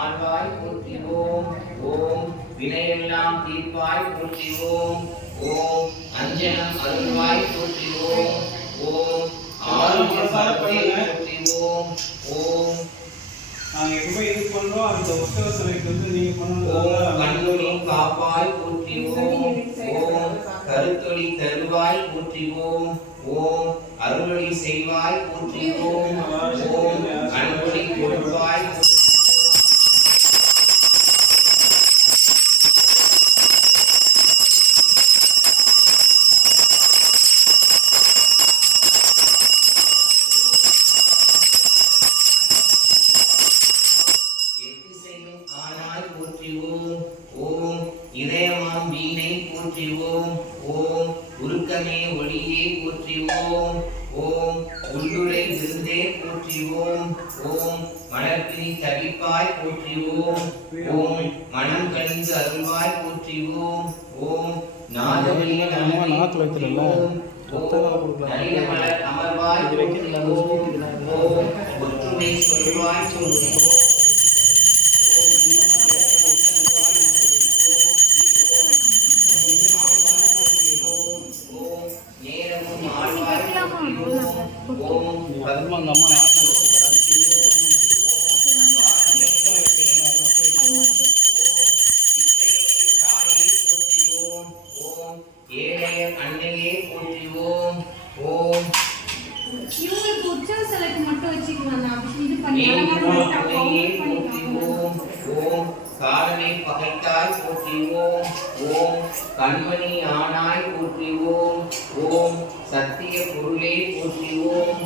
ஆழ்வாய் போற்றிவோம். ஓம் வினையெல்லாம் தீர்ப்பாய் போற்றிவோம். ஓம் அஞ்சனம் அருள்வாய் போற்றிவோம். ஓம் ஆரோக்கிய சாரத்தை போற்றிவோம். ஓம் நாங்கள் எப்பவுமே இது பண்ணுறோம். அந்த உற்சவ சிலைக்கு நீங்கள் பண்ணணும். ஓம் கண்ணுனி காப்பாய் போற்றிவோம். ஓம் கருத்தொளி தருவாய் போற்றிவோம். ஓம் அருளொளி செய்வாய் போற்றிவோம். ஓம் அன்பொளி கொடுப்பாய் ஆனாய் போற்றிவோம். ஓம் இதயமாம் வீணை போற்றிவோம். ஓம் உருக்கமே ஒளியே போற்றிவோம். ஓம் உள்ளுரை விருந்தே போற்றிவோம். ஓம் மலர்பிரி தவிப்பாய் போற்றிவோம். ஓம் மனம் கணிந்து அருள்வாய் போற்றிவோம். ஓம் நாதவழி போற்றிவோம். நல்ல மலர் அமர்வாய் போற்றிவோம். ஓம் ஒற்றுமை சொல்வாய் போற்றிவோம். அன்னையே போற்றிவோம். ஓம் இவங்களுக்கு உற்சவ சிலைக்கு மட்டும் வச்சுக்கலாம். இது பண்ணி போற்றிவோம். ஓம் காலனை பகைத்தாய் போற்றிவோம். ஓம் கண்மணி ஆனாய் போற்றிவோம். ஓம் சத்திய பொருளே போற்றிவோம்.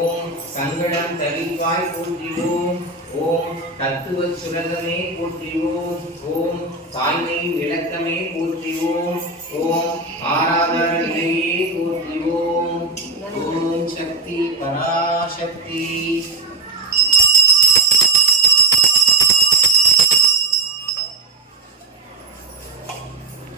ஓம் சங்கடம் தவிப்பாய் போற்றிவோம். ஓம் தத்துவ சுரகமே போற்றிவோம். ஓம் தாய்மை விளக்கமே போற்றிவோம். ஓம் ஆராதன நிலையே போற்றிவோம். ஓம் சக்தி பராசக்தி.